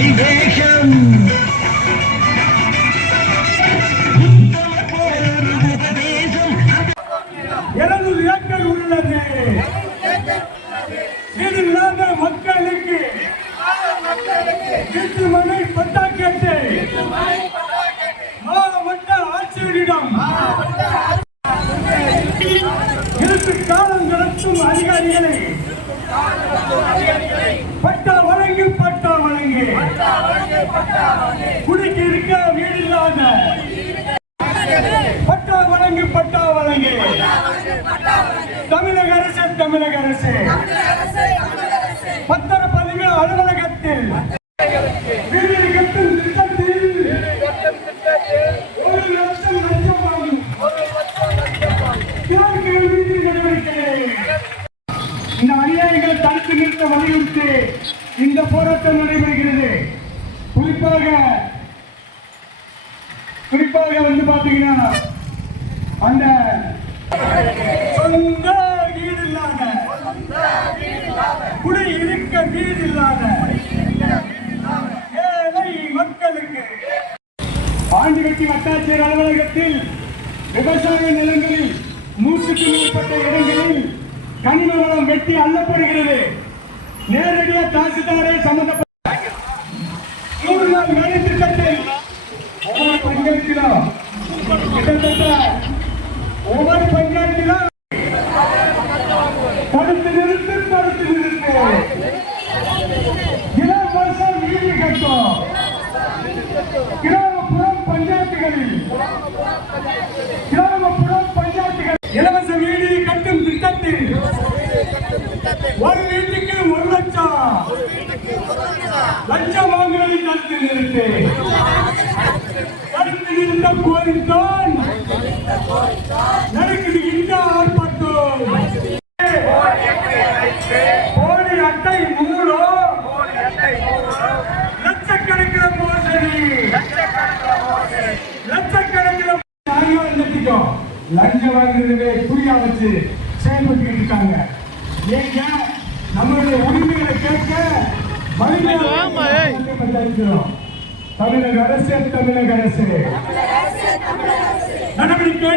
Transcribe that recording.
அதிவேகம் உள்ளது. இல்லாத மக்களுக்கு வீட்டு மனை பட்டா கேட்டு மாவட்ட ஆட்சியரிடம் இருக்கு காலம் நடத்தும் அதிகாரிகளை பட்டா வழங்கி குடிக்கு இருக்க வீடு இல்லாத பட்டா வழங்கி தமிழக அரசு பத்திரப்பதிவு அலுவலகத்தில் வீடு கட்டும் திட்டத்தில் 1 லட்சம் இந்த அநியாயங்களை தடுத்து நிறுத்த வலியுறுத்தி இந்த போராட்டம் நடைபெறுகிறது. குறிப்பாக வந்து பாத்தீங்கன்னா அந்த சொந்த வீடு இல்லாத குடி இருக்க வீடு இல்லாத ஏழை மக்களுக்கு ஆண்டிகட்டி வட்டாட்சியர் அலுவலகத்தில் விவசாய நிலங்களில் 100க்கும் மேற்பட்ட இடங்களில் கனிம வளம் வெட்டி அள்ளப்படுகிறது. நேரடியாக தாசில்தாரை சம்பந்தப்பட்ட 100 நாள் வேலை திட்டத்தில் ஒவ்வொரு பஞ்சாயத்திலும் கிட்டத்தட்ட ஒவ்வொரு பஞ்சாயத்திலும் தடுத்து நிறுத்து இலவசம் வீடு கட்டும் கிராமப்புறம் பஞ்சாயத்துகளில் இலவச வீடு கட்டும் திட்டத்தில் ஒரு வீட்டுக்கு 1 லட்சம் வாங்குவதை தடுத்து நிறுத்த கோரித்தான் நடக்குது இந்த ஆர்ப்பாட்டம். கோடி அட்டை மூலம் லட்சக்கணக்கில் மோசடி லஞ்சம் வாங்குறதுவே புரிய வச்சு செயல்பட்டு இருக்காங்க. ஏங்க நம்மளுடைய உரிமைகளை கேட்க தமிழக அரசு நடவடிக்கை